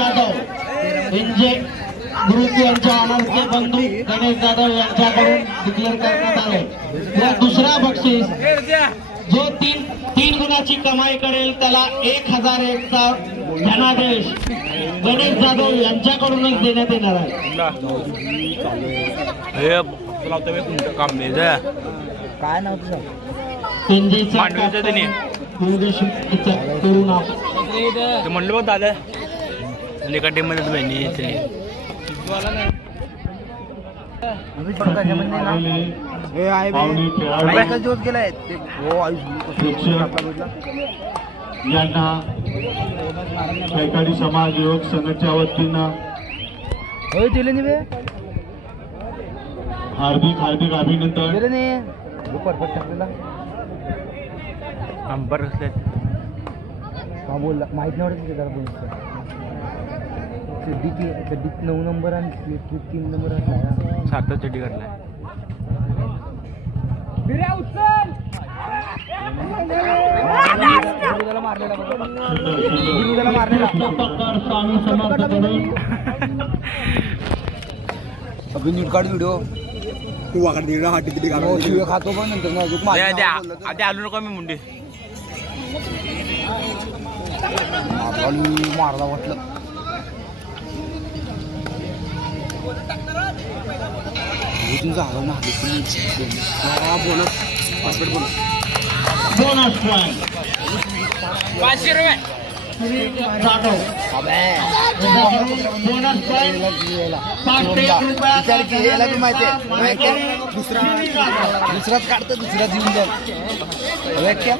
Jadhav इंजे group यांच्या अनारचे बंधू गणेश जाधव यांच्याकडून डिक्लेअर करण्यात आले। या दुसरा बक्षीस जो तीन गुणाची कमाई करेल त्याला 1001 चा धनादेश गणेश जाधव यांच्याकडूनच देण्यात येणार आहे। काय नाव तुझं? म्हणलं बघ दादा एका टीम मध्ये बहिणी यांना सहकारी समाज योग संघाच्या वतीनं हार्दिक अभिनंदन। अंबर हा बोलला माहित नव्हतं जरा बोल चड्डीत 9 नंबर आणि स्लीट 3 नंबर असला 7 चड्डी काढलाय। अभी नीट काढ व्हिडिओ तू वाकड हाटी किती खातो पण नंतर आधी आलू नको मी मुंडी मारला वाटलं झालं ना बोनस पॉइंट 500 रुपये जाधव बोनस पॉइंट 500 याला बी माहिती आहे दुसराच काढतो दुसरा जीवन जाईल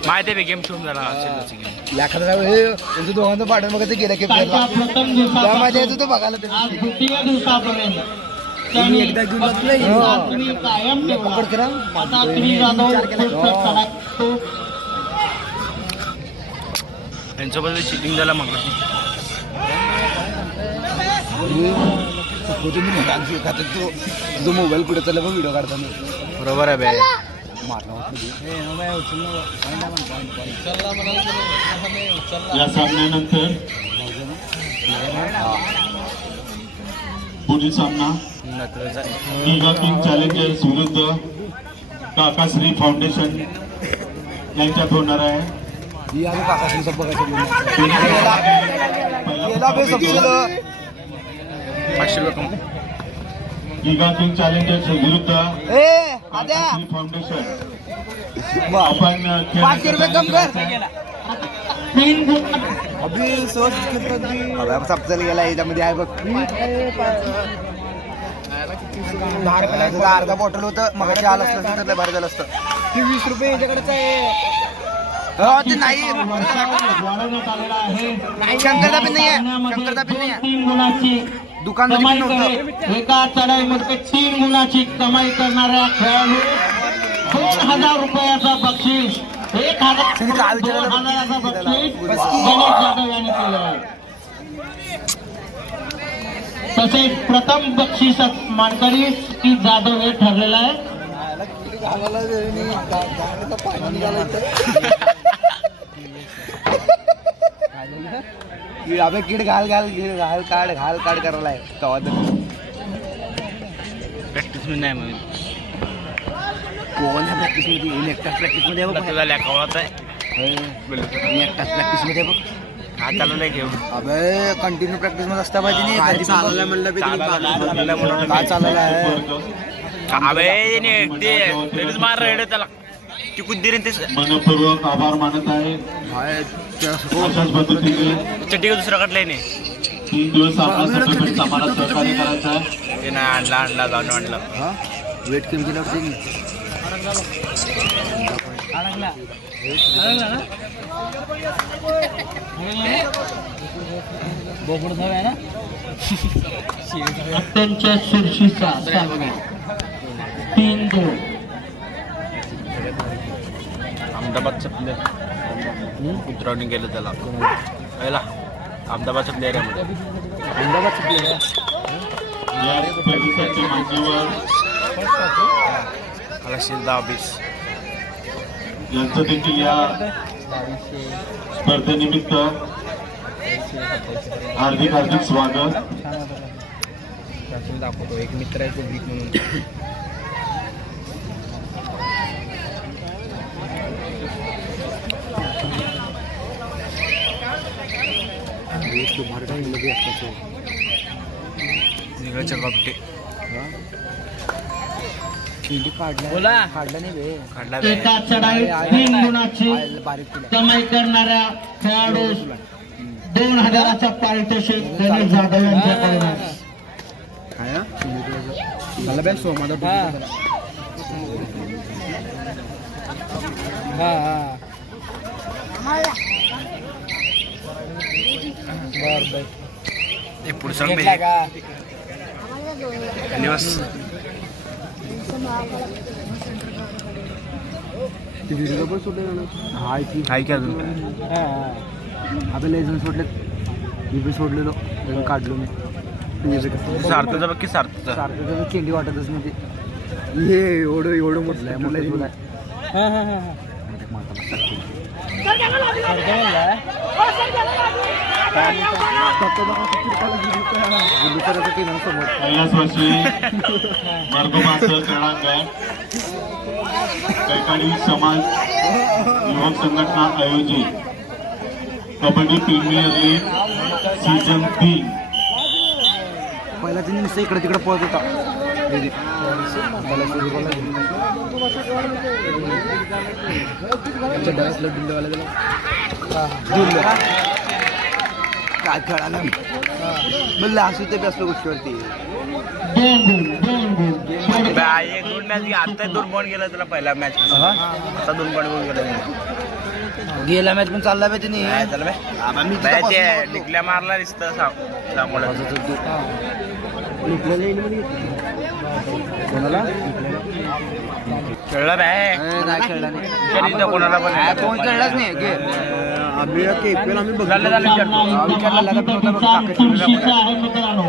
माहिती आहे गेम ठेवून झाला त्यांचं दोघांचं पाठवून बघायचं गेलं की त्या माझ्या येतो तो बघायला आज द्वितीय दिवसापर्यंत एकदा घेऊन कायम ठेवला। आता श्री जाधव त्यांच्याबद्दल चिटिंग झाला मग तुझा मोबाईल पुढे चालला पण व्हिडिओ काढताना बरोबर आहे बाय या सामन्यानंतर पुढील सामना गिगा किंग चॅलेंजर्स विरुद्ध काकाश्री फाउंडेशन यांच्यात होणार आहे। ही आम्ही काकाश्रीचा बघायचं 500 रुपये गिगा किंग चॅलेंजर्स विरुद्ध काकाश्री फाउंडेशन आपण 500 रुपये कम कर 3 गुण अभी सप्ताला गेला याच्यामध्ये आहे बघ अर्धा बॉटल होतं मग आलं असतं तर बरं झालं असतं ते 20 रुपये याच्याकडेच आहे ते नाही शंकरदा पण नाही आहे शंकरदा पण नाही आहे 3 गुणाची दुकान कमाई करेल। एका चढाईमध्ये 3 गुणाची कमाई करणाऱ्या खेळाडू 2000 रुपयाचा बक्षीस 1000 2000चा बक्षीस गणेश जाधव यांनी केलं आहे। तसेच प्रथम बक्षीस मानकरी की जाधव हे ठरलेलं आहे। अबे किड घाल काढ करायला प्रॅक्टिस मध्ये नाही मग कोण प्रॅक्टिस मध्ये एकटाच प्रॅक्टिस मध्ये तुला लॅकआउट आहे एकटाच प्रॅक्टिस मध्ये बघ हा चालू नाही घेऊन अबे कंटिन्यू प्रॅक्टिस मध्ये असता पाहिजे नाही चालवलंय म्हणलं काय चालवलं आहे अबे ते मार रेड त्याला ती कुद्दी रे ते मनपूर्वक आभार मानत आहे। अशाच पद्धतीने चड्डी का दुसरा काढलाय नाही 3 दिवस आपला सपोर्ट आम्हाला सहकार्य करायचं आहे। ते नाही आणला जाऊन आणला वेट कमी केलं होतं त्यांच्या सुरशीचा 3-2 अहमदाबादच्या प्लेअर उतरवणी गेलं त्याला पहिला अहमदाबादच्या प्लेअर आहे अहमदाबादचं प्लेअर या स्पर्धेसाठी मान्यवर दाबीस यांचं देखील या स्पर्धेनिमित्त हार्दिक हार्दिक स्वागत. दाखवतो एक मित्र आहे पब्लिक म्हणून. बोला काढला नाही बे काढला एका चढाईत 3 गुणाची कमाई करणाऱ्या खेळाडू 2000चा पारितोषिक गणेश जाधव यांच्याकडून आहे. पुढचा हाय की अजून आपल्याला एजून सोडले बी सोडलेलो काढलो मी सार्थचा बघ की सार्थचा सारखं केंडी वाटतच नाही ते हे एवढं मोठं आहे मुलं पहिल्याच वर्षी मार्गोमासं क्रीडांगण कैकाडी समाज युवक संघटना आयोजित कबड्डी प्रीमियर लीग सीझन 3. पहिला तिने नुसतं इकडे तिकडे पळत होता. काय खेळायला म्हणलं असू ते असल्या गोष्टीवरती 2 गुण एक 2 मॅच आता 2 पॉईंट गेला तुला पहिला मॅच आता 2 पॉईंट गेला गेला मॅच पण चालला पाहिजे नाही ते डिकल्या मारला दिसतं खेळला नाही खेळला नाही कोणाला पण कोण खेळलाच नाही आम्ही तुळशीचा आहे मित्रांनो.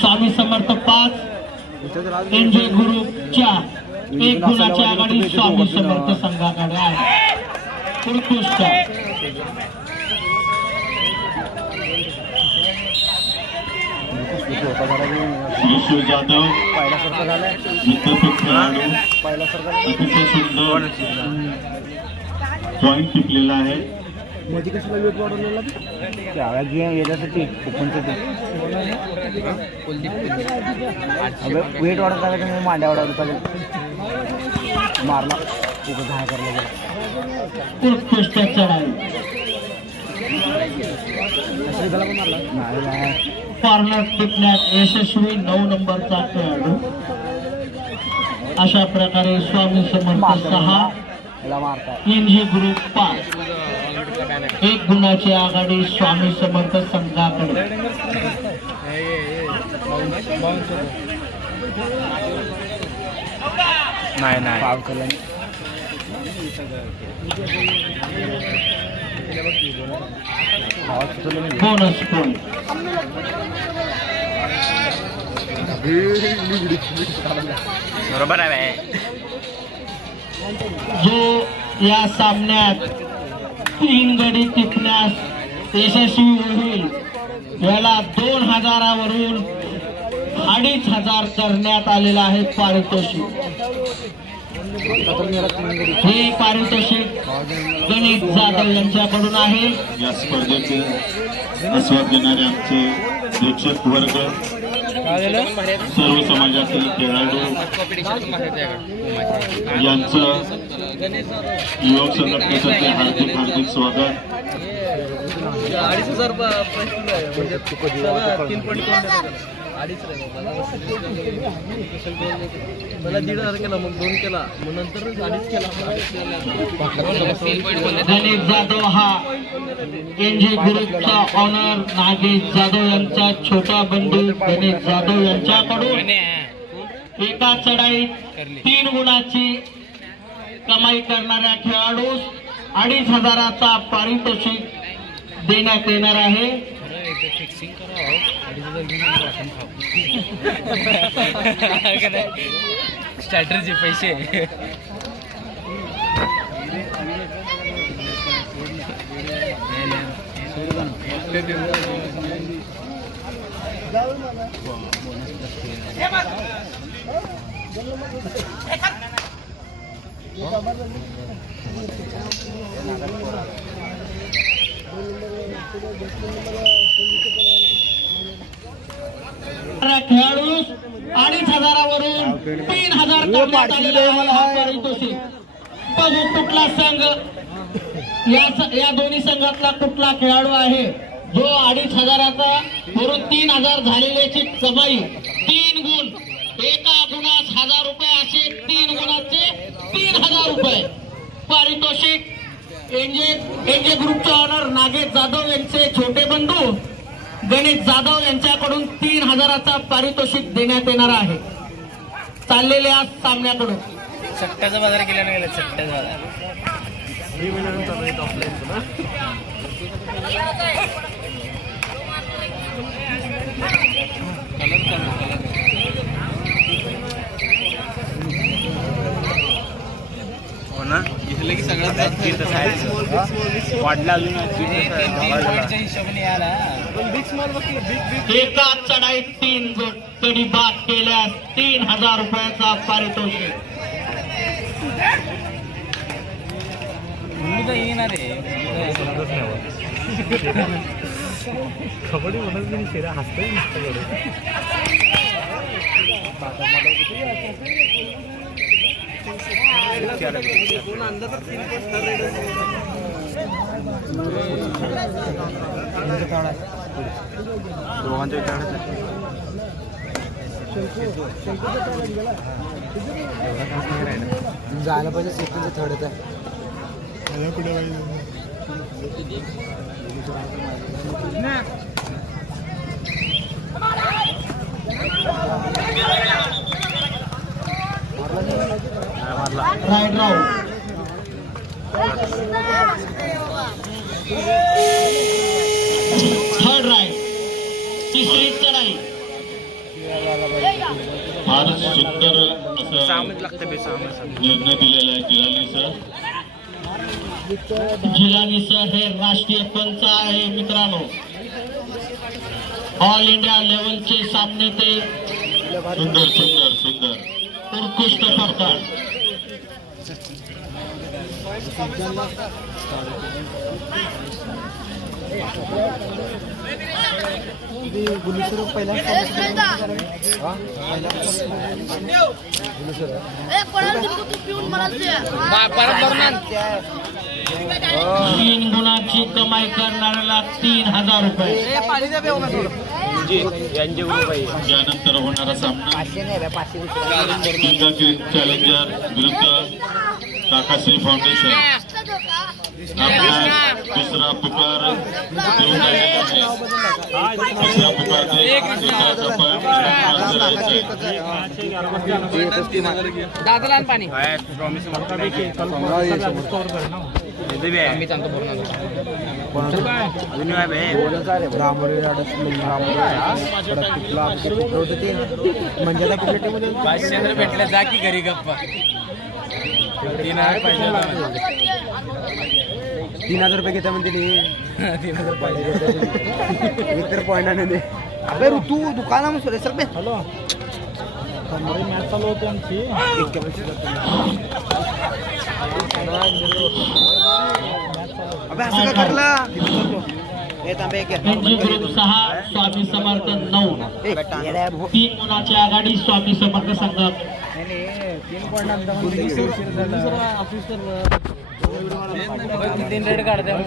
स्वामी समर्थ 5 एनजे ग्रुपच्या 1 गुणाची आघाडी स्वामी समर्थ संघाकडे आहे. उत्कृष्ट विश्व जाधव विद्यापीठ खेळाडू अतिशय सुंदर ड्रॉइंग टिपलेला आहे. मध्ये कशाला वेट वाढवलेला याच्यासाठी ओपनसाठी वेट वाढवत पाहिजे मांड्या वाढवलं पाहिजे मारला खूपच हाय करायला गेला. उत्कृष्ट चढाई कॉर्नर टिपण्यात यशस्वी 9 नंबरचा खेळाडू. अशा प्रकारे स्वामी समर्थ 6 एनजी ग्रुप 5 1 गुणाची आघाडी स्वामी समर्थ संघाकडे. नाही बोनस पॉइंट बरोबर आहे. जो या सामन्यात 3 गडी टिपण्यास यशस्वी होईल याला 2000 वरून 2500 करण्यात आलेलं आहे पारितोषिक. हे पारितोषिक गणेश जाधव यांच्याकडून आहे. या स्पर्धेचे आस्वाद घेणारे आमचे प्रेक्षक वर्ग, सर्व समाजातील खेळाडू यांचं युवक संघटनेतर्फे हार्दिक हार्दिक स्वागत. 2500 म्हणजे 3 पॉईंट मला 1,500 केला, मग 2 केला, मग नंतर 2.5 केला. गणेश जाधव हा एनजी ग्रुपचा ऑनर नागेश जाधव यांचा छोटा बंधू गणेश जाधव यांच्याकडून एका चढाईत 3 गुणाची कमाई करणाऱ्या खेळाडूस 2500चा पारितोषिक देण्यात येणार आहे. स्ट्रॅटर्जी पैसे खेळाडू 2,500वरून 3,000 करण्यात आलेला आहे हा पारितोषिक. बघू कुठला संघ या दोन्ही संघातला कुठला खेळाडू आहे जो 2,500चा वरून 3,000 झालेल्याची कमाई 3 गुण, एका गुणास 1,000 रुपये असे 3 गुणाचे 3,000 रुपये पारितोषिक. एनजे ग्रुपचे ऑनर नागेश जाधव यांचे छोटे बंधू गणेश जाधव यांच्याकडून 3,000चा पारितोषिक देण्यात येणार आहे चाललेल्या सामन्याकडून. सट्ट्याचा बाजार केला नाही गेला, सट्ट्याचा बाजार हो ना, इथले की सगळ्यात वाढला अजून हिशोबाने आला. एका चढाईत 3 गडी बाद केल्यास 3,000 रुपयाचा पारितोषिक. मी तर येणार आहे. कबड्डी म्हणत नाही, शेरा हसतोय दोघांच्या जायला पाहिजे सेकंडचं थर्ड आहे. Right round. Third ride. तिसरी चढाई. फारच सुंदर असा सामने लागतं बे सामने. निर्णय दिलेला आहे जिलानी सर. जिलानी सर हे राष्ट्रीय पंच आहे मित्रांनो. ऑल इंडिया लेवलचे सामने ते सुंदर सुंदर सुंदर उत्कृष्ट करतात. पहिला तीन गुणाची कमाई करणाऱ्याला 3,000 रुपये. यानंतर होणारा सामना चॅलेंजर विरुद्ध काकाश्री फाउंडेशन. आपला दुसरा पुकार देऊन झालेला आहे. तिसरा पुकार दादाला पाणी म्हणजे भेटलं जा की घरी गप्पा. 3,000 रुपये घेता म्हणते 3,000 पॉईंट पॉईंटाने दे. अबे ऋतू दुकानामध्ये सर बे. हॅलो मॅच चालू होते आमची. अबे असं का करला. NG group 6 Swami Samarth 9. 3 गुणाची आघाडी स्वामी समर्थ संघ.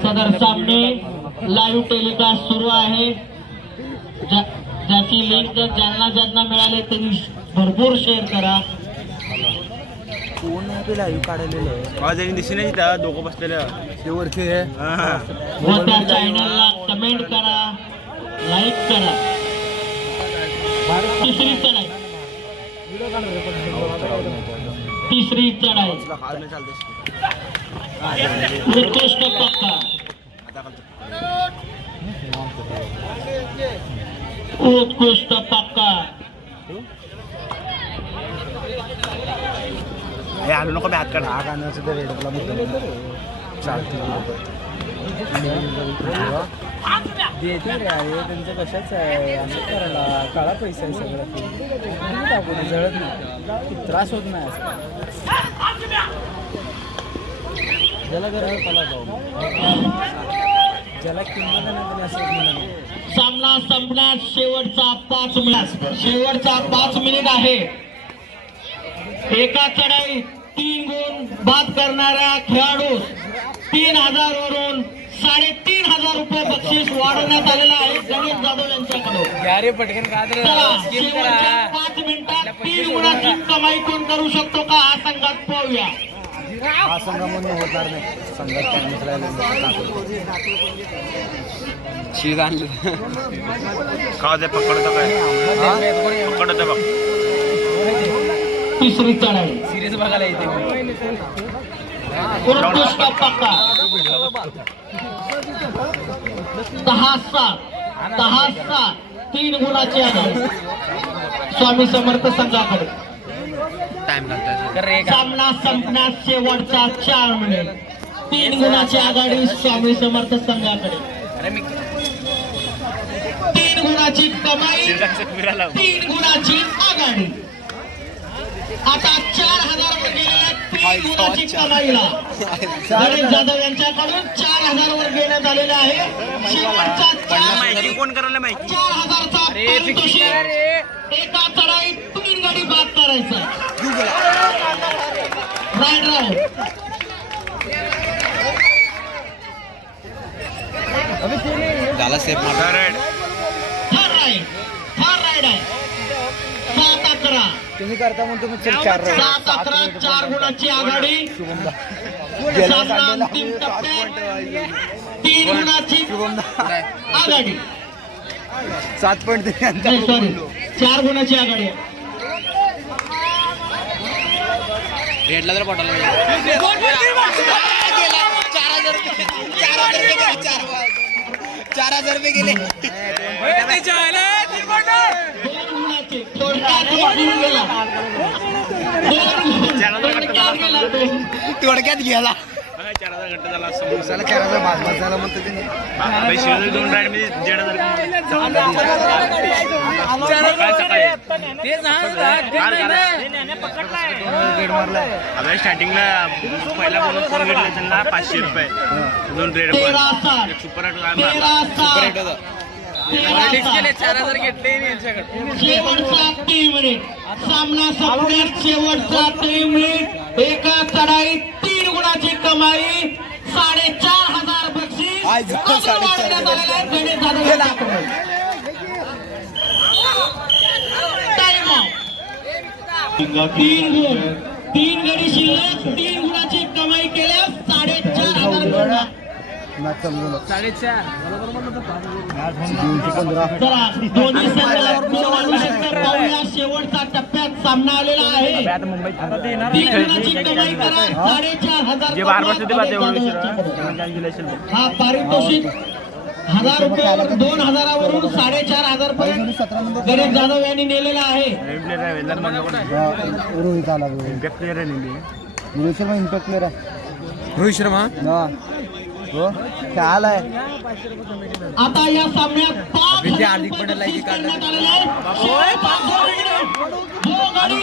सदर सामने लाईव्ह टेलिकास्ट सुरू आहे. ज्याची लिंक जर ज्यांना मिळाले त्यांनी भरपूर शेअर करा. कोण दिसे नाही त्या दोघं बसलेल्या वरती व त्या चॅनलला कमेंट करा, लाईक करा. तिसरी चढाई. तिसरी चढाई. उत्कृष्ट पक्का. उत्कृष्ट पक्का. आलू नको हात काढ. हा गाण्याचं ते रेडला चालते. देते रे आहे त्यांचं कशाच आहे असं करायला काळा पैसा आहे सगळं ते टाकू ते जळत नाही त्रास होत नाही असं ज्याला गरज त्याला जाऊ ज्याला किंमत नाही असं म्हणाले सामना संपण्यास शेवटचा 5 मिनिट आहे. एका चढाई 3 गुण बाद करणाऱ्या खेळाडूस 3000 वरून 3500 रुपये बक्षीस वाढवण्यात आलेलं आहे गणेश जाधव यांच्याकडून. अरे पटकन का तर चला, स्किप शेवटच्या करा 5 मिनिटात 3 गुणाची कमाई कोण करू शकतो का हा संघात पाहूया. हा संघामधून होणार नाही संघात पाणीच शिळ आणलं का ते पकडतो काय पकडतो बघ. तिसरी चढाई सिरीज बघायला येते उत्कृष्ट पक्का 10-7 3 गुणाची आघाडी स्वामी समर्थ संघाकडे. टाइम लागतो सामना संपण्यास शेवटचा 4 मिनिट 3 गुणाची आघाडी स्वामी समर्थ संघाकडे. अरे मी 3 गुणाची कमाई 3 गुणाची आघाडी. आता 4000 वर गेलेल्या 3 गुणाची कमाईला गणेश जाधव यांच्याकडून 4000 वर घेण्यात आलेले आहे. शेवटचा 4 माहिती कोण करायला माहिती 4000चा पारितोषिक. एका चढाईत 3 गडी बाद करायचा. राईट राऊंड झाला सेफ फार राईड आहे. 7-11 तुम्ही करता म्हणून तुम्ही 4 7-11 4 गुणाची आघाडी. सामना अंतिम टप्प्यात 3 गुणाची आघाडी. 7 पॉईंट नाही सॉरी 4 गुणाची आघाडी आहे. रेडला तर पटाला 4,000 रुपये गेले 2 गुणाचे थोडक्यात गुण गेला. 2 गेला तो. थोडक्यात गेला 4000 घंटे झाला दिवसाला 4000 भाजभाज झाला म्हणतो त्याने शिवाजी 2 राईड मध्ये 1,500 स्टार्टिंगला पहिला बोनस कोण घेतला त्यांना 500 रुपये 2 रेड 13-7 सुपर 13-7 4,000 घेतले यांच्याकडे शेवटचा 3 मिनिट. सामना संपण्यात शेवटचा 3 मिनिट. एका चढाईत 3 गुणाची कमाई 4,500 बक्षीस आज अजून 4,500 वाढवण्यात आलेलं आहे गणेश जाधव यांच्याकडून. Time out. 3 गुण 3 गडी शिल्लक 3 गुणाची कमाई केल्यास 4,500 मिळणार. मॅच समजून 15 चला दोन्ही संघात गोल आणू शकतात. पाहूया शेवटचा टप्प्यात सामना आलेला आहे. 3 गुणाची कमाई करा 4,500 हा पारितोषिक 1000 रुपयावर 2000 वरून 4,500 पर्यंत गणेश जाधव यांनी नेलेला आहे. रोहित आला इम्पॅक्ट प्लेअर आहे रोहित शर्मा हो आलाय आता या सामन्यात 5,000 हार्दिक रुपये पटेल बक्षीस काढलं. करण्यात आलेलं आहे. शेवटचा 2 मिनिट. जो गडी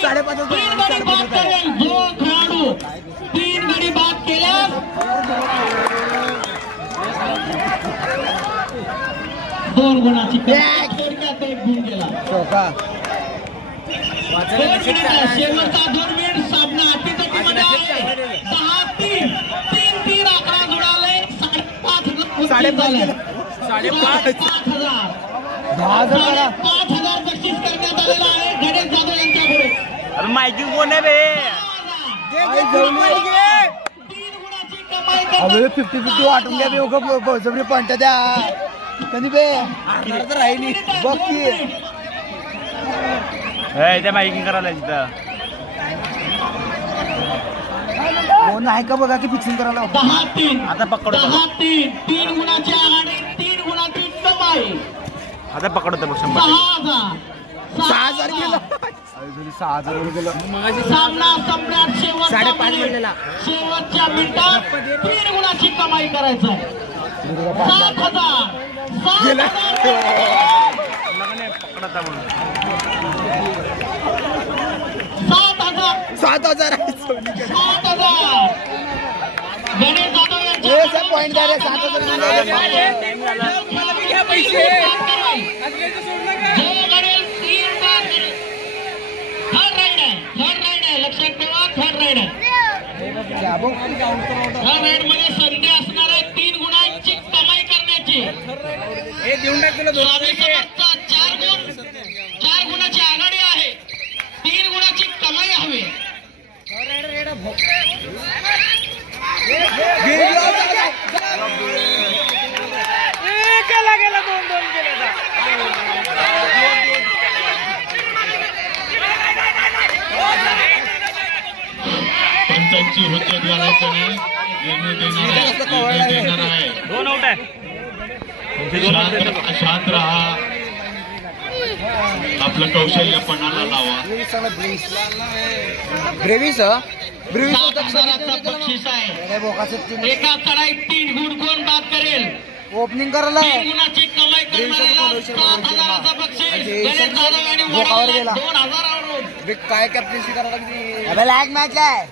3 गडी बाद करेल जो खेळाडू 3 गडी बाद केल्यास 2 गुणाची कमाई. थोडक्यात 1 गुण गेला. चौका 2 मिनिट शेवटचा 2 मिनिट सामना अटीतटीमध्ये आहे. 10-3 3-3 आकडा जुळाले 5,500 5,000 बक्षीस करण्यात आलेलं आहे गणेश जाधव यांच्याकडे. माहिती कोण आहे बे 3 गुणाची कमाई करण्यात 50-50 वाटून घ्या बळजबरी पॉइंट द्या कधी बे तर राहिली बघ की त्या माहिती करायला तिथं कोण आहे का बघा की फिक्सिंग करायला 10-3 आता पकडतो 10-3 3 गुणाची आघाडी 3 गुणाची कमाई. आता पकडतो बघ 100 6,000 गेलं 6,000 गेलं सामना सम्राट शेवटच्या मिनिटात 3 गुणाची कमाई करायचं आहे. 7,000 गेला. पकडता म्हणून 7,000 गणेश जाधव हे पॉईंट द्या रे 7,000 जो घडेल 3 बाद करेल. थर्ड राईड आहे लक्षात ठेवा. थर्ड राईड आहे. थर्ड राईड मध्ये संधी असणार आहे 3 गुणांची कमाई करण्याची. स्वामी समर्थचा 4 गुणाची आघाडी आहे. 3 गुणाची कमाई हवी. गेला 2-2 गेले. पंचांची हुज्जत घालायचं नाही. निर्णय देणार आहे. 2 आउट आहे. शांत राहा. आपलं कौशल्य पणाला लावा. ब्रेविस 7,000चा बक्षीस आहे. एका चढाईत 3 गुण कोण बाद करेल. ओपनिंग करायला 3 गुणाची कमाई करणाऱ्याला 7,000चा बक्षीस. गणेश जाधव आणि वडाळ्याला 2,000 वरून. काय कॅप्टन्सी करायला लागली. मॅच आहे.